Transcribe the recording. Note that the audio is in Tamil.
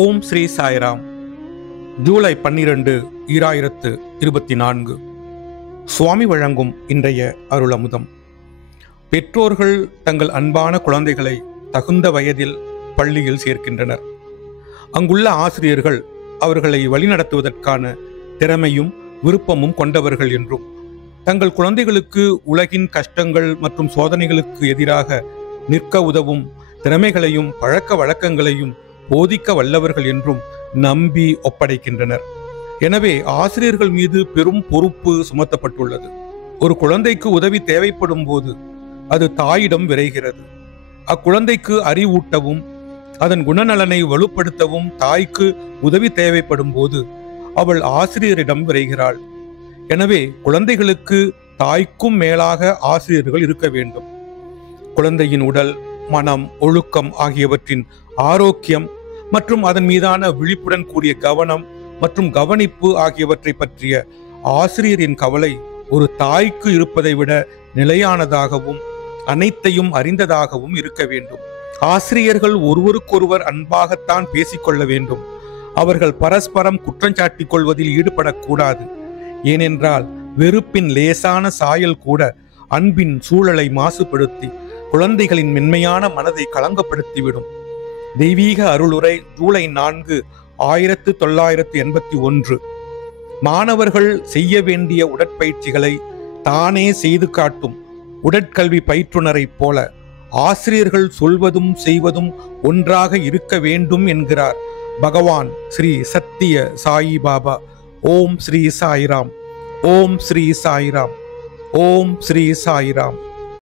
ஓம் ஸ்ரீ சாய்ராம். ஜூலை 12, 2024. சுவாமி வழங்கும் இன்றைய அருளமுதம். பெற்றோர்கள் தங்கள் அன்பான குழந்தைகளை தகுந்த வயதில் பள்ளியில் சேர்க்கின்றனர். அங்குள்ள ஆசிரியர்கள் அவர்களை வழிநடத்துவதற்கான திறமையும் விருப்பமும் கொண்டவர்கள் என்றும், தங்கள் குழந்தைகளுக்கு உலகின் கஷ்டங்கள் மற்றும் சோதனைகளுக்கு எதிராக நிற்க உதவும் திறமைகளையும் பழக்க வழக்கங்களையும் போதிக்க வல்லவர்கள் என்றும் நம்பி ஒப்படைக்கின்றனர். எனவே ஆசிரியர்கள் மீது பெரும் பொறுப்பு சுமத்தப்பட்டுள்ளது. ஒரு குழந்தைக்கு உதவி தேவைப்படும் போது அது தாயிடம் விரைகிறது. அக்குழந்தைக்கு அறிவூட்டவும் அதன் குணநலனை வலுப்படுத்தவும் தாய்க்கு உதவி தேவைப்படும் போது அவள் ஆசிரியரிடம் விரைகிறாள். எனவே குழந்தைகளுக்கு தாய்க்கும் மேலாக ஆசிரியர்கள் இருக்க வேண்டும். குழந்தையின் உடல், மனம், ஒழுக்கம் ஆகியவற்றின் ஆரோக்கியம் மற்றும் அதன் மீதான விழிப்புடன் கூடிய கவனம் மற்றும் கவனிப்பு ஆகியவற்றை பற்றிய ஆசிரியரின் கவலை ஒரு தாய்க்கு இருப்பதை விட நிலையானதாகவும் அனைத்தையும் அறிந்ததாகவும் இருக்க வேண்டும். ஆசிரியர்கள் ஒருவருக்கொருவர் அன்பாகத்தான் பேசிக்கொள்ள வேண்டும். அவர்கள் பரஸ்பரம் குற்றஞ்சாட்டிக் கொள்வதில் ஈடுபடக்கூடாது. ஏனென்றால் வெறுப்பின் லேசான சாயல் கூட அன்பின் சூழலை மாசுபடுத்தி குழந்தைகளின் மென்மையான மனதை களங்கப்படுத்திவிடும். தெய்வீக அருளுரை, ஜூலை 4, 1981. மாணவர்கள் செய்ய வேண்டிய உடற்பயிற்சிகளை தானே செய்து காட்டும் உடற்கல்வி பயிற்றுனரைப் போல ஆசிரியர்கள் சொல்வதும் செய்வதும் ஒன்றாக இருக்க வேண்டும் என்கிறார் பகவான் ஸ்ரீ சத்திய சாயி பாபா. ஓம் ஸ்ரீ சாய்ராம். ஓம் ஸ்ரீ சாய்ராம். ஓம் ஸ்ரீ சாய்ராம்.